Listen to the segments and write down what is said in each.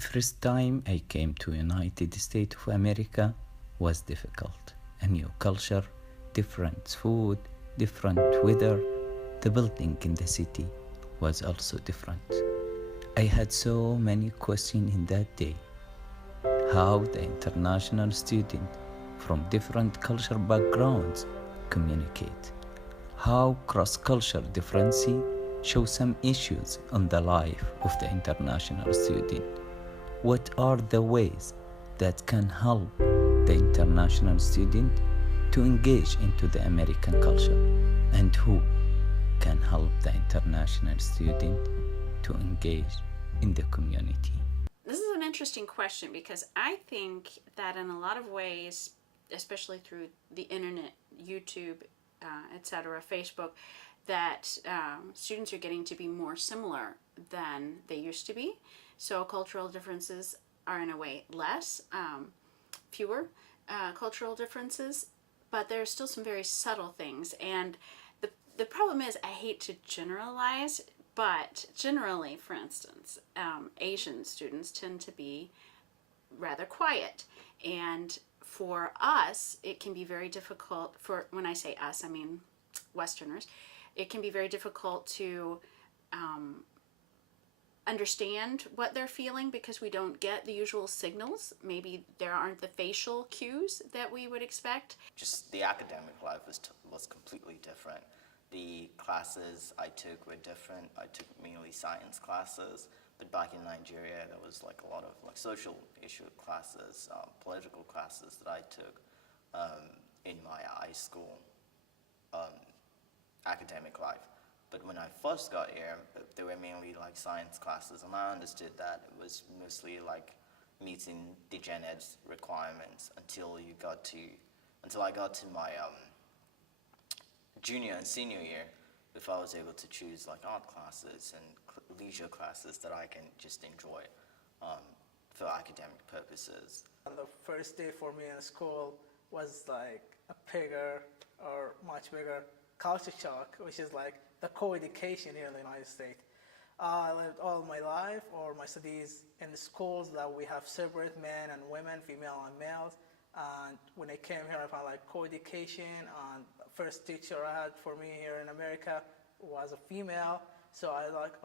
The first time I came to United States of America was difficult. A new culture, different food, different weather. The building in the city was also different. I had so many questions in that day. How the international student from different cultural backgrounds communicate. How cross-cultural differences show some issues on the life of the international student. What are the ways that can help the international student to engage into the American culture, and who can help the international student to engage in the community? This is an interesting question because I think that in a lot of ways, especially through the internet, YouTube, etc., Facebook, that students are getting to be more similar than they used to be. So cultural differences are in a way less, fewer cultural differences, but there are still some very subtle things. And the problem is, I hate to generalize, but generally, for instance, Asian students tend to be rather quiet. And for us, it can be very difficult, when I say us, I mean Westerners, it can be very difficult to understand what they're feeling because we don't get the usual signals. Maybe there aren't the facial cues that we would expect. Just the academic life was completely different. The classes I took were different. I took mainly science classes, but back in Nigeria there was like a lot of like social issue classes, political classes that I took in my high school academic life. But when I first got here, they were mainly like science classes, and I understood that it was mostly like meeting the gen ed requirements until I got to my junior and senior year, before I was able to choose like art classes and leisure classes that I can just enjoy for academic purposes. And the first day for me in school was like a bigger or much bigger culture shock, which is like the co-education here in the United States. I lived all my life or my studies in the schools that we have separate men and women, female and males. And when I came here, I found like co-education, and the first teacher I had for me here in America was a female. So I was like,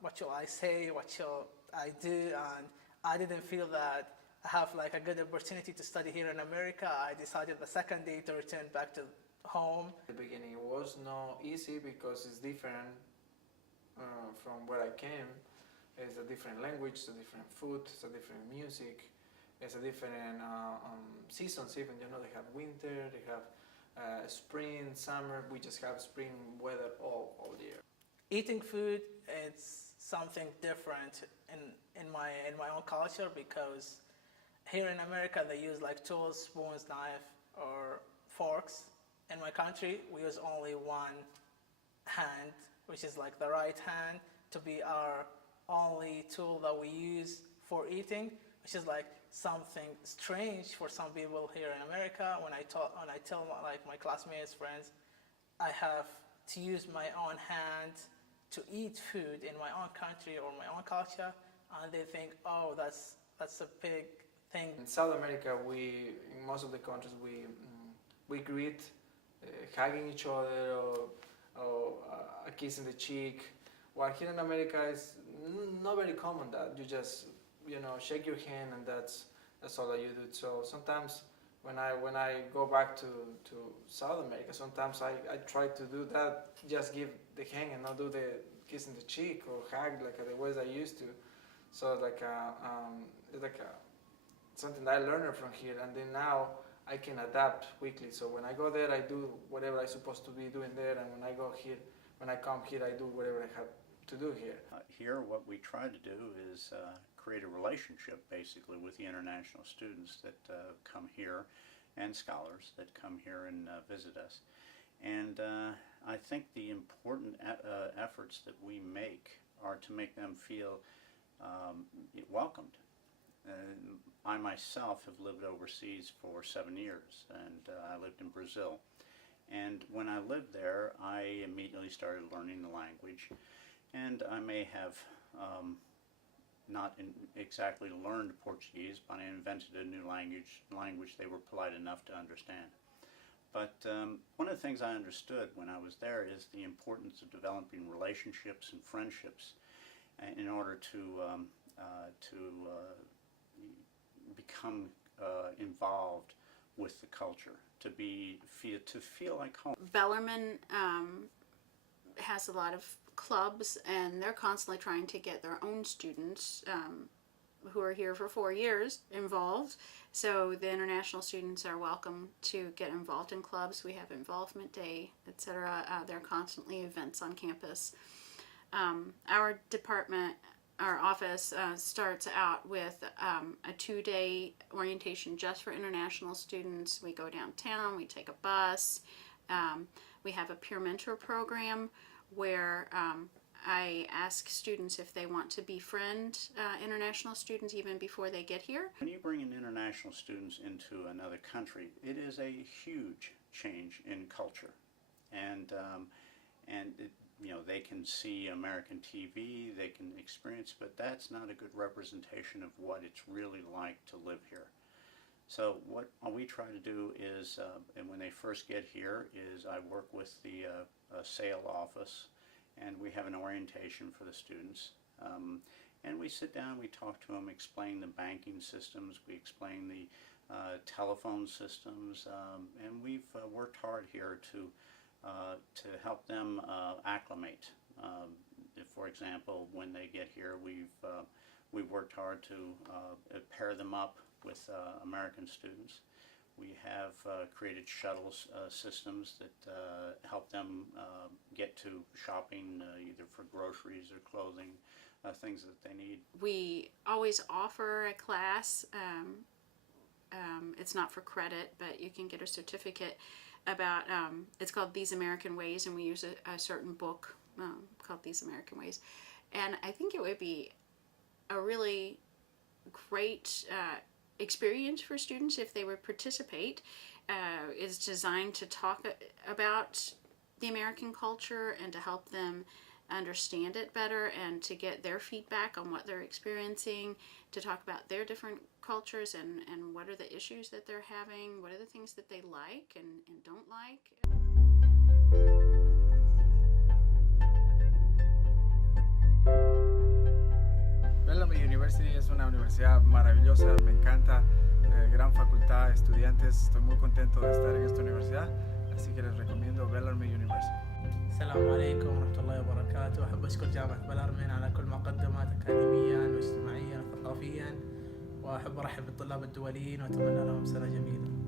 what shall I say? What shall I do? And I didn't feel that I have like a good opportunity to study here in America. I decided the second day to return back to home. The beginning was not easy because it's different from where I came. It's a different language, it's a different food, it's a different music, it's a different seasons even. You know, they have winter, they have spring, summer. We just have spring weather all year. Eating food, it's something different in my own culture, because here in America they use like tools, spoons, knife, or forks. In my country, we use only one hand, which is like the right hand, to be our only tool that we use for eating, which is like something strange for some people here in America. When I tell my classmates, friends, I have to use my own hand to eat food in my own country or my own culture, and they think, oh, that's a big thing. In South America, in most of the countries, we greet hugging each other or a kiss in the cheek. While here in America, it's not very common that you just shake your hand and that's all that you do. So sometimes when I go back to South America, sometimes I try to do that, just give the hand and not do the kiss in the cheek or hug like the ways I used to. So it's like something that I learned from here, and then now I can adapt quickly. So when I go there, I do whatever I'm supposed to be doing there, and when I come here, I do whatever I have to do here. Here, what we try to do is create a relationship, basically, with the international students that come here, and scholars that come here and visit us. And I think the important efforts that we make are to make them feel welcomed. I myself have lived overseas for 7 years, and I lived in Brazil. And when I lived there, I immediately started learning the language, and I may have exactly learned Portuguese, but I invented a new language they were polite enough to understand. But one of the things I understood when I was there is the importance of developing relationships and friendships in order to become involved with the culture, to feel like home. Bellarmine has a lot of clubs, and they're constantly trying to get their own students who are here for 4 years involved. So the international students are welcome to get involved in clubs. We have involvement day, etc. There are constantly events on campus. Our department, our office starts out with a 2-day orientation just for international students. We go downtown, we take a bus. We have a peer mentor program where I ask students if they want to befriend international students even before they get here. When you bring in international students into another country, it is a huge change in culture, and they can see American TV, they can experience, but that's not a good representation of what it's really like to live here. So what we try to do is, and when they first get here, is I work with the sale office, and we have an orientation for the students. And we sit down, we talk to them, explain the banking systems, we explain the telephone systems, and we've worked hard here to help them acclimate. For example, when they get here, we've worked hard to pair them up with American students. We have created shuttle systems that help them get to shopping either for groceries or clothing, things that they need. We always offer a class. It's not for credit, but you can get a certificate about, it's called These American Ways, and we use a certain book called These American Ways. And I think it would be a really great experience for students if they would participate. It's designed to talk about the American culture and to help them understand it better and to get their feedback on what they're experiencing, to talk about their different cultures and what are the issues that they're having, what are the things that they like and don't like. Bellarmine University es una universidad maravillosa, me encanta, gran facultad, estudiantes, estoy muy contento de estar en esta universidad, así que les recomiendo Bellarmine University. السلام عليكم ورحمة الله وبركاته. أحب أشكر جامعة بلارمين على كل ما قدمت أكاديميا واجتماعيا وثقافيا، وأحب أرحب بالطلاب الدوليين وأتمنى لهم سنة جميلة.